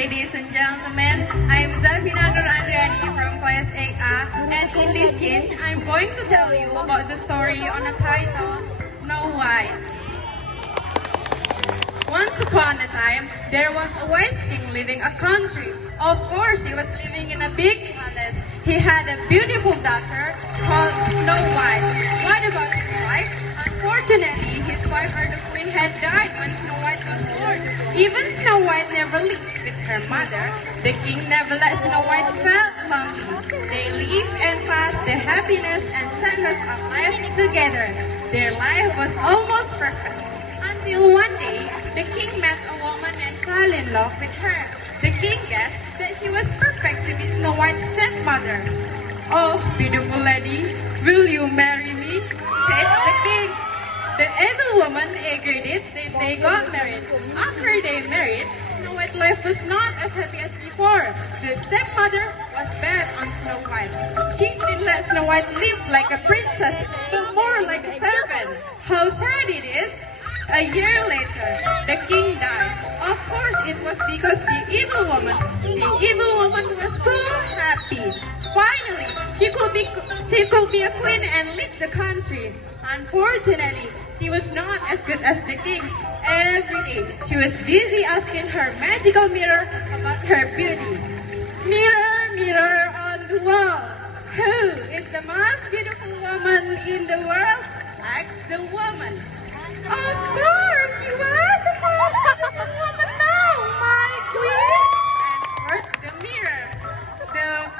ladies and gentlemen. I'm Zafina Nur Andriani from class 8A, and in this change, I'm going to tell you about the story on a title, Snow White. Once upon a time, there was a white king living a country. Of course, he was living in a big palace. He had a beautiful daughter called Snow White. What about his wife? Unfortunately, his wife or the queen had died when Snow White was born. Even Snow White never lived with her mother. The king never let Snow White felt lonely. They lived and passed the happiness and sadness of life together. Their life was almost perfect. Until one day, the king met a woman and fell in love with her. The king guessed that she was perfect to be Snow White's stepmother. "Oh, beautiful lady, will you marry me?" said the king. The evil woman agreed that they got married. After they married, Snow White's life was not as happy as before. The stepmother was bad on Snow White. She didn't let Snow White live like a princess, but more like a servant. How sad it is! A year later, the king died. Of course, it was because the evil woman was so happy. Finally, she could be a queen and lead the country. Unfortunately, she was not as good as the king. Every day, she was busy asking her magical mirror about her beauty. "Mirror, mirror on the wall, who is the most beautiful woman in the world?" asked the woman. "Of course, you are the most beautiful woman now, my queen," answered the mirror.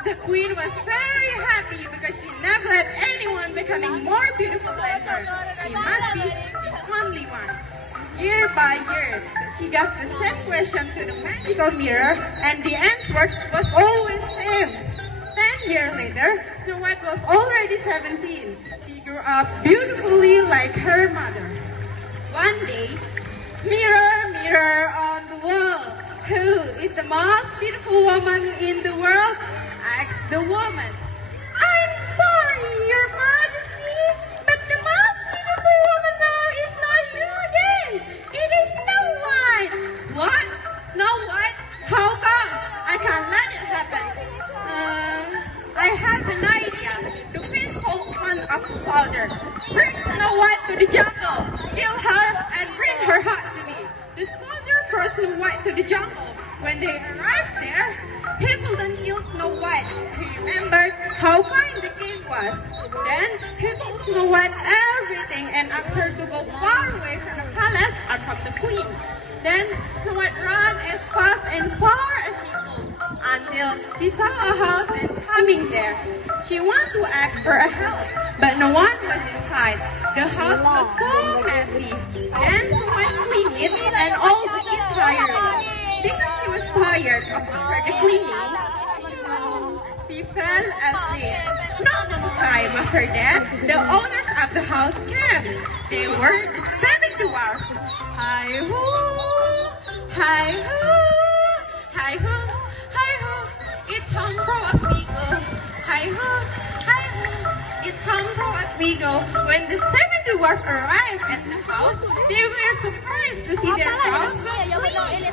The queen was very happy because she never let anyone becoming more beautiful than her. She must be the only one. Year by year, she got the same question to the magical mirror, and the answer was always the same. 10 years later, Snow White was already 17. She grew up beautifully like her mother. One day, "Mirror, mirror on the wall, who is the most beautiful woman in the world?" asked the woman. "I'm sorry, your majesty, but the most beautiful woman now is not you again. It is Snow White." "What? Snow White? How come? I can't let it happen." I have an idea." The queen called one of the soldiers. "Bring Snow White to the jungle, kill her, and bring her heart to me." The soldier brought Snow White to the jungle. When they arrived there, people didn't kill Snow White. He remembered how kind the king was. Then he told Snow White everything and asked her to go far away from the palace and from the queen. Then Snow White ran as fast and far as she could until she saw a house and coming there. She wanted to ask for a help, but no one was inside. The house was so messy. Then Snow White cleaned it and all the kids tired. Because she was tired after the cleaning, she fell asleep. Not long time after that, the owners of the house came. They were the 7 dwarfs. Hi-ho, hi-ho, hi-ho, hi-ho, it's Humpro at Vigo. Hi-ho, hi-ho, it's Humpro at Vigo. When the 7 dwarfs arrived at the house, they were surprised to see their house so clean.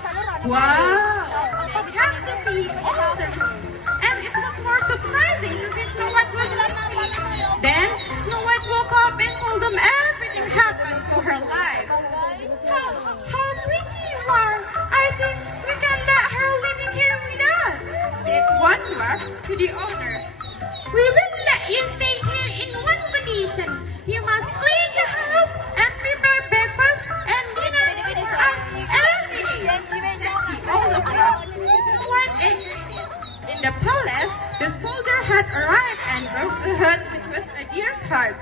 Wow! They got to see all the rooms, and it was more surprising to see Snow White was happy. Then Snow White woke up and told them everything happened to her life. How pretty you are! I think we can let her living here with us," said one dwarf to the owners. "We will let you stay here in one condition. You must clean the house and prepare breakfast and dinner for us every day," said the oldest dwarf. Snow White agreed. In the palace, the soldier had arrived and broke the hut, which was a deer's heart.